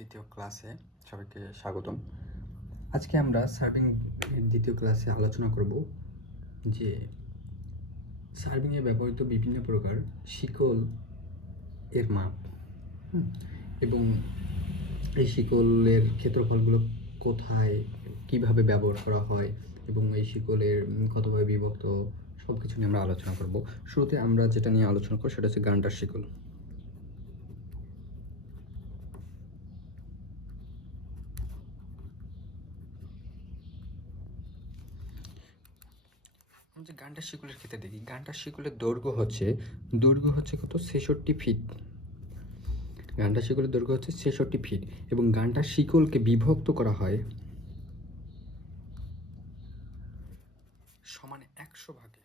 দ্বিতীয় ক্লাসে সবাইকে স্বাগতম। আজকে আমরা সার্ভিং এর দ্বিতীয় ক্লাসে আলোচনা করব যে সার্ভিংয়ে ব্যবহৃত বিভিন্ন প্রকার শিকল এর মাপ এবং এই শিকলের ক্ষেত্রফলগুলো কোথায় কিভাবে ব্যবহার করা হয় এবং এই শিকলের কতভাবে বিভক্ত সব কিছু নিয়ে আমরা আলোচনা করব। শুরুতে আমরা যেটা নিয়ে আলোচনা করব সেটা হচ্ছে গান্ডার শিকল। যে গান্ডার শিকলের ক্ষেত্রে দেখি, গান্ডার শিকলের দৈর্ঘ্য হচ্ছে কত 66 ফিট। গান্ডার শিকলের দৈর্ঘ্য হচ্ছে 66 ফিট এবং গান্ডার শিকলকে বিভক্ত করা হয় সমানে 100 ভাগে।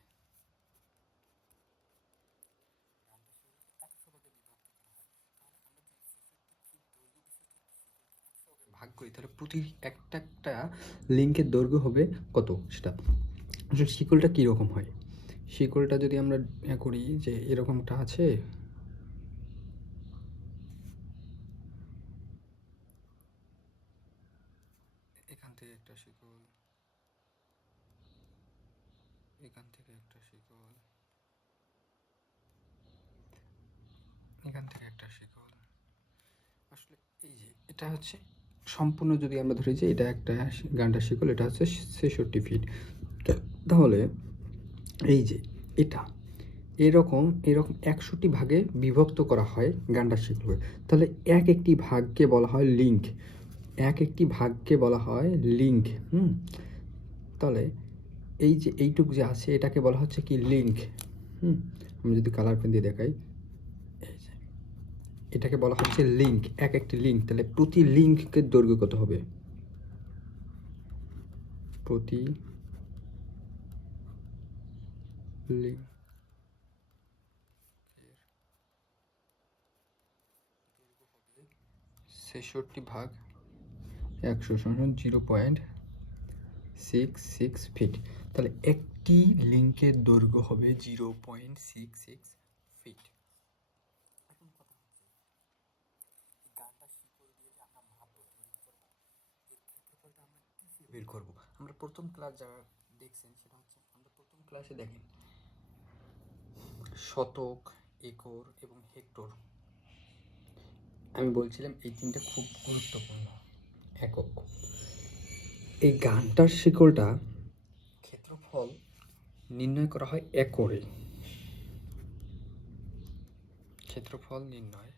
ভাগ করি তাহলে প্রতি একটা লিঙ্কের দৈর্ঘ্য হবে কত, সেটা আসলে শিকলটা কীরকম হয়। শিকলটা যদি আমরা করি যে এরকমটা আছে, এখান থেকে একটা শিকল, এখান থেকে একটা শিকল, এখান থেকে একটা শিকল, আসলে এই যে এটা হচ্ছে সম্পূর্ণ যদি আমরা ধরি যে এটা একটা গান্ডার শিকল, এটা হচ্ছে 66 ফিট। তাহলে এই যে এটা এরকম 100টি ভাগে বিভক্ত করা হয় গান্ডার শিকলকে। তাহলে একটি ভাগকে বলা হয় লিঙ্ক, একটি ভাগকে বলা হয় লিঙ্ক। তাহলে এই যে এইটুক যে আছে এটাকে বলা হচ্ছে কি লিঙ্ক। আমি যদি কালার পেন দিয়ে দেখাই, এই যে এটাকে বলা হচ্ছে লিঙ্ক, একটি লিঙ্ক। তাহলে প্রতি লিঙ্কের দৈর্ঘ্য কত হবে? প্রতি লিঙ্ক 66 ভাগ 100 সমান 0.66 ফিট। তাহলে একটি লিঙ্কের দৈর্ঘ্য হবে 0.66 ফিট। এখন কথা হচ্ছে এই গান্ডার শিকল দিয়ে যে আমরা মাপবো, তৈরি করবো, এর ক্ষেত্রফলটা আমরা কিসে বের করব? আমরা প্রথম ক্লাস যারা দেখছেন সেটা হচ্ছে, আমরা প্রথম ক্লাসে দেখেন শতক, একর এবং হেক্টর। আমি বলছিলাম এই তিনটা খুব গুরুত্বপূর্ণ একক। এই গান্ডার শিকলটা ক্ষেত্রফল নির্ণয় করা হয় একরে। ক্ষেত্রফল নির্ণয়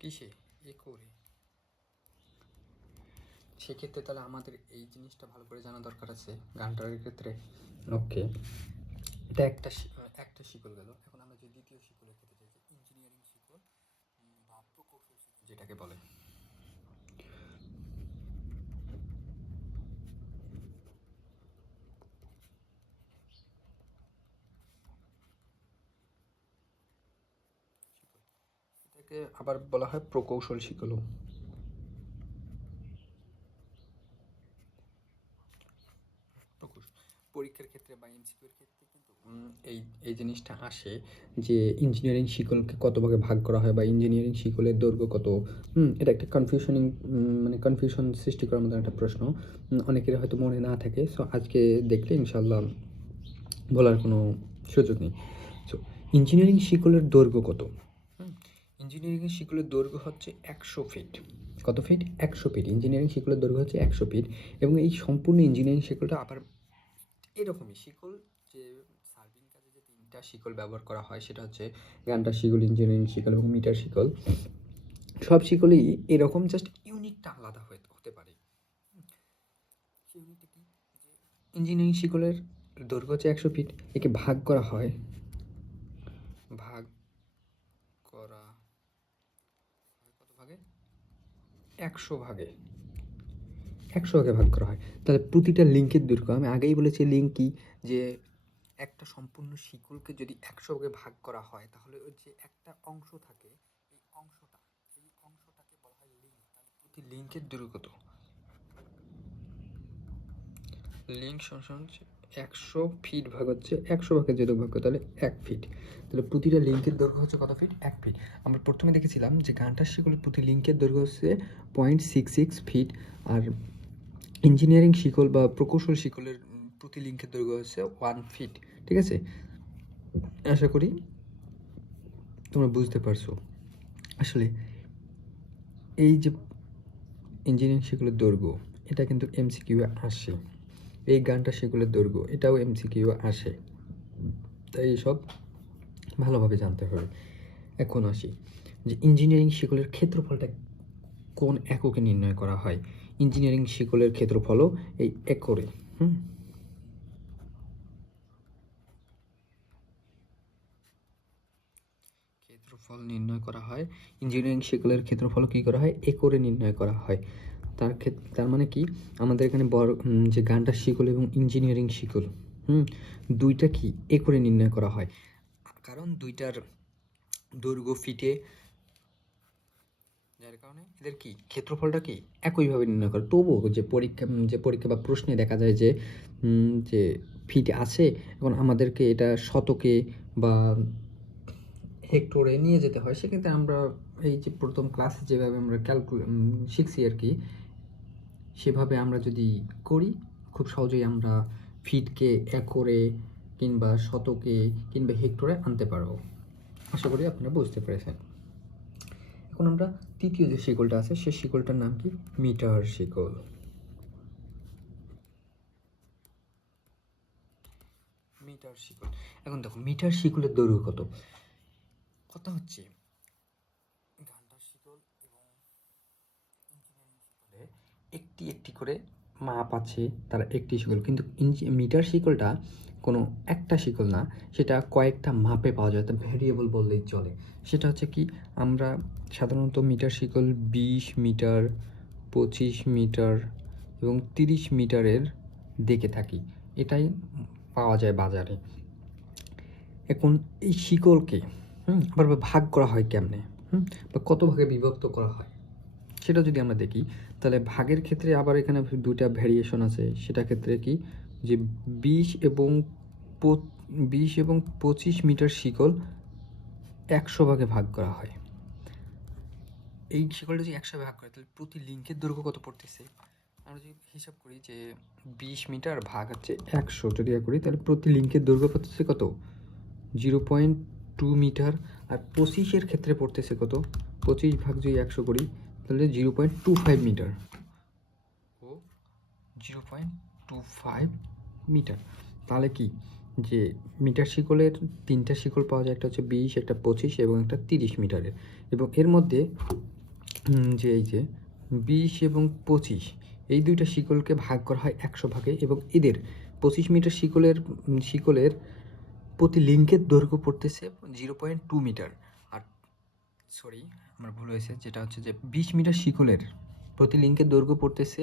কিসে? একরে। সেক্ষেত্রে তাহলে আমাদের এই জিনিসটা ভালো করে জানা দরকার আছে গান্ডারের ক্ষেত্রে। ওকে, এটা একটা শিকল গেল। এখন আমরা যে দ্বিতীয় শিকলের ক্ষেত্রে যাই, যে ইঞ্জিনিয়ারিং শিকল বা প্রকৌশল শিকল যেটাকে বলে। এটাকে আবার বলা হয় প্রকৌশল শিকলও। পরীক্ষার ক্ষেত্রে বা এমসিকিউর ক্ষেত্রে কিন্তু এই এই জিনিসটা আসে যে ইঞ্জিনিয়ারিং শিকলকে কত ভাগে ভাগ করা হয় বা ইঞ্জিনিয়ারিং শিকলের দৈর্ঘ্য কত। এটা একটা কনফিউশন সৃষ্টি করার মতো একটা প্রশ্ন, অনেকের হয়তো মনে না থাকে। সো আজকে দেখলে ইনশাল্লাহ বলার কোনো সুযোগ নেই। সো ইঞ্জিনিয়ারিং শিকলের দৈর্ঘ্য কত? ইঞ্জিনিয়ারিং শিকলের দৈর্ঘ্য হচ্ছে 100 ফিট। কত ফিট? 100 ফিট। ইঞ্জিনিয়ারিং শিকলের দৈর্ঘ্য হচ্ছে 100 ফিট এবং এই সম্পূর্ণ ইঞ্জিনিয়ারিং শিকলটা আবার এরকমই শিকল। যে সার্ভিং কাজে যে তিনটা শিকল ব্যবহার করা হয় সেটা হচ্ছে গান্ডার শিকল, ইঞ্জিনিয়ারিং শিকল এবং মিটার শিকল। সব শিকলই এরকম, জাস্ট ইউনিটটা আলাদা হতে পারে। সেই ইউনিটটা কি? যে ইঞ্জিনিয়ারিং শিকলের দৈর্ঘ্য হচ্ছে 100 ফিট, একে ভাগ করা হয় 100 ভাগে। 100 ভাগে ভাগ করা হয়। তাহলে প্রতিটা লিঙ্কের দৈর্ঘ্য, আমি আগেই বলেছি লিঙ্ক কি, যে একটা সম্পূর্ণ শিকলকে যদি 100 ভাগে ভাগ করা হয় তাহলে ওই যে একটা অংশ থাকে, এই অংশটাকে বলা হয় লিঙ্ক। তাহলে প্রতি লিঙ্কের দৈর্ঘ্য কত? লিঙ্ক সমান 100 ফিট ভাগ হচ্ছে 100 ভাগের যদি ভাগ করি তাহলে 1 ফিট, তাহলে প্রতিটা লিঙ্কের দৈর্ঘ্য হচ্ছে কত ফিট? 1 ফিট। আমরা প্রথমে দেখেছিলাম যে গানটার শিকলের প্রতি লিঙ্কের দৈর্ঘ্য হচ্ছে 0.66 ফিট, আর ইঞ্জিনিয়ারিং শিকল বা প্রকৌশল শিকলের প্রতি লিঙ্কের দৈর্ঘ্য হচ্ছে 1 ফিট। ঠিক আছে, আশা করি তোমরা বুঝতে পারছো। আসলে এই যে ইঞ্জিনিয়ারিং শিকলের দৈর্ঘ্য, এটা কিন্তু এমসিকিউ আসে। এই গানটা শিকলের দৈর্ঘ্য, এটাও এমসিকিউ আসে, তাই এসব ভালোভাবে জানতে হবে। এখন আসি যে ইঞ্জিনিয়ারিং শিকলের ক্ষেত্রফলটা কোন এককে নির্ণয় করা হয়। ইঞ্জিনিয়ারিং শিকলের ক্ষেত্রফলও এই একরে। ক্ষেত্রফল নির্ণয় করা হয়, ইঞ্জিনিয়ারিং শিকলের ক্ষেত্রফল কী করা হয়? একরে নির্ণয় করা হয়। তার মানে কি, আমাদের এখানে বড় যে গানটার শিকল এবং ইঞ্জিনিয়ারিং শিকল দুইটা কি একরে নির্ণয় করা হয়, কারণ দুইটার দৈর্ঘ্য ফিটে, যার কারণে এদের কি ক্ষেত্রফলটা কি একইভাবে নির্ণয় করে। তবুও যে পরীক্ষা বা প্রশ্নে দেখা যায় যে যে ফিট আছে, এখন আমাদেরকে এটা শতকে বা হেক্টরে নিয়ে যেতে হয়। সেক্ষেত্রে আমরা এই যে প্রথম ক্লাসে যেভাবে আমরা শিখছি আর কি, সেভাবে আমরা যদি করি খুব সহজেই আমরা ফিটকে একরে কিংবা শতকে কিংবা হেক্টরে আনতে পারবো। আশা করি আপনারা বুঝতে পেরেছেন। এখন আমরা তৃতীয় যে শিকলটা আছে সেই শিকলটার নাম কি? মিটার শিকল। মিটার শিকল। এখন দেখো মিটার শিকলের দৈর্ঘ্য কত? কথা হচ্ছে ঘণ্টার শিকল এবং ইঞ্জিনিয়ারিং শিকলে একটি একটি করে মাপ আছে, তারা একটি শিকল, কিন্তু মিটার শিকলটা কোনো একটা শিকল না, সেটা কয়েকটা মাপে পাওয়া যায়, তা ভেরিয়েবল বললেই চলে। সেটা হচ্ছে কি, আমরা সাধারণত মিটার শিকল 20 মিটার, 25 মিটার এবং 30 মিটারের দেখে থাকি, এটাই পাওয়া যায় বাজারে। এখন এই শিকলকে আবার ভাগ করা হয় কেমনে, বা কত ভাগে বিভক্ত করা হয় সেটা যদি আমরা দেখি, তাহলে ভাগের ক্ষেত্রে আবার এখানে দুইটা ভ্যারিয়েশন আছে। সেটা ক্ষেত্রে কি, যে 20 এবং 25 মিটার শিকল 100 ভাগে ভাগ করা হয়। এই শিকলটা যদি 100 ভাগ করে তাহলে প্রতি লিঙ্কের দৈর্ঘ্য কত পড়তেছে? আমরা যদি হিসাব করি যে 20 মিটার ভাগ হচ্ছে 100 যদি করি, তাহলে প্রতি লিঙ্কের দৈর্ঘ্য পড়তেছে কত? 0.2 মিটার। আর 25-এর ক্ষেত্রে পড়তেছে কত? 25 ভাগ যদি 100 করি তাহলে 0.25 মিটার ও 0.25 মিটার। তাহলে কি, যে মিটার শিকলের তিনটা শিকল পাওয়া যায়, একটা হচ্ছে 20, একটা 25 এবং একটা 30 মিটারের। এবং এর মধ্যে যে এই যে 20 এবং 25 এই দুইটা শিকলকে ভাগ করা হয় 100 ভাগে, এবং এদের 25 মিটার শিকলের প্রতি লিঙ্কের দৈর্ঘ্য পড়তেছে 0.2 মিটার। আর সরি, আমার ভুল হয়েছে, যেটা হচ্ছে যে 20 মিটার শিকলের প্রতি লিঙ্কের দৈর্ঘ্য পড়তেছে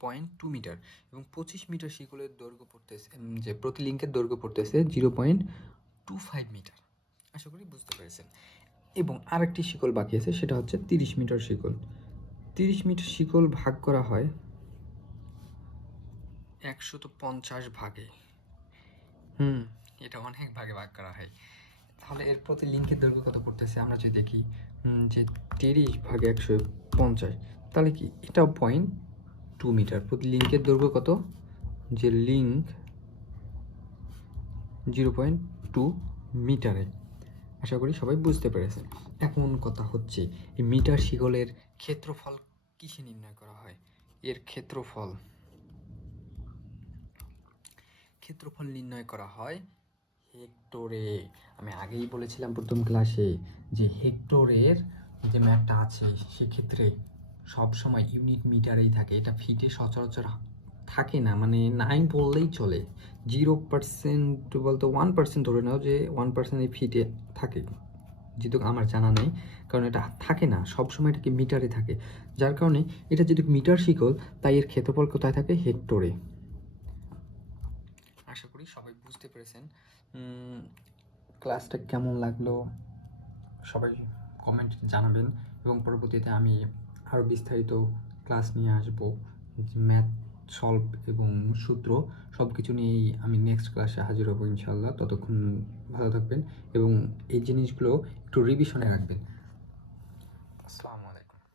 0.2 মিটার, এবং 25 মিটার শিকলের দৈর্ঘ্য পড়তেছে যে প্রতি লিঙ্কের দৈর্ঘ্য পড়তেছে 0.25 মিটার। আশা করি বুঝতে পেরেছেন। এবং আরেকটি শিকল বাকি আছে, সেটা হচ্ছে 30 মিটার শিকল। 30 মিটার শিকল ভাগ করা হয় 150 ভাগে। এটা অনেক ভাগে ভাগ করা হয়। তাহলে এর প্রতি লিঙ্কের দৈর্ঘ্য কত পড়তেছে আমরা যদি দেখি, যে 30 ভাগে 150, তাহলে কি এটাও 0.2 মিটার। প্রতি লিঙ্কের দৈর্ঘ্য কত? যে লিঙ্ক 0.2 মিটারে। আশা করি সবাই বুঝতে পেরেছেন। এখন কথা হচ্ছে এই মিটার শিকলের ক্ষেত্রফল কিসে নির্ণয় করা হয়? এর ক্ষেত্রফল নির্ণয় করা হয় হেক্টরে। আমি আগেই বলেছিলাম প্রথম ক্লাসে যে হেক্টরের যে ম্যাপটা আছে সেক্ষেত্রে সবসময় ইউনিট মিটারেই থাকে, এটা ফিটে সচরাচর থাকে না, মানে নাই বললেই চলে। 0% বলতে 1% ধরে নাও যে 1% এই ফিটে থাকে, যেহেতু আমার জানা নেই, কারণ এটা থাকে না, সবসময় এটাকে মিটারে থাকে। যার কারণে এটা যেহেতু মিটার শিকল, তাই এর ক্ষেত্রফল কোথায় থাকে? হেক্টরে। আশা করি সবাই বুঝতে পেরেছেন। ক্লাসটা কেমন লাগলো সবাই কমেন্ট জানাবেন, এবং পরবর্তীতে আমি আরও বিস্তারিত ক্লাস নিয়ে আসবো, ম্যাথ সলভ এবং সূত্র সব কিছু নিয়েই আমি নেক্সট ক্লাসে হাজির হব ইনশাআল্লাহ। ততক্ষণ ভালো থাকবেন এবং এই জিনিসগুলো একটু রিভিশনে রাখবেন। আসসালামু আলাইকুম।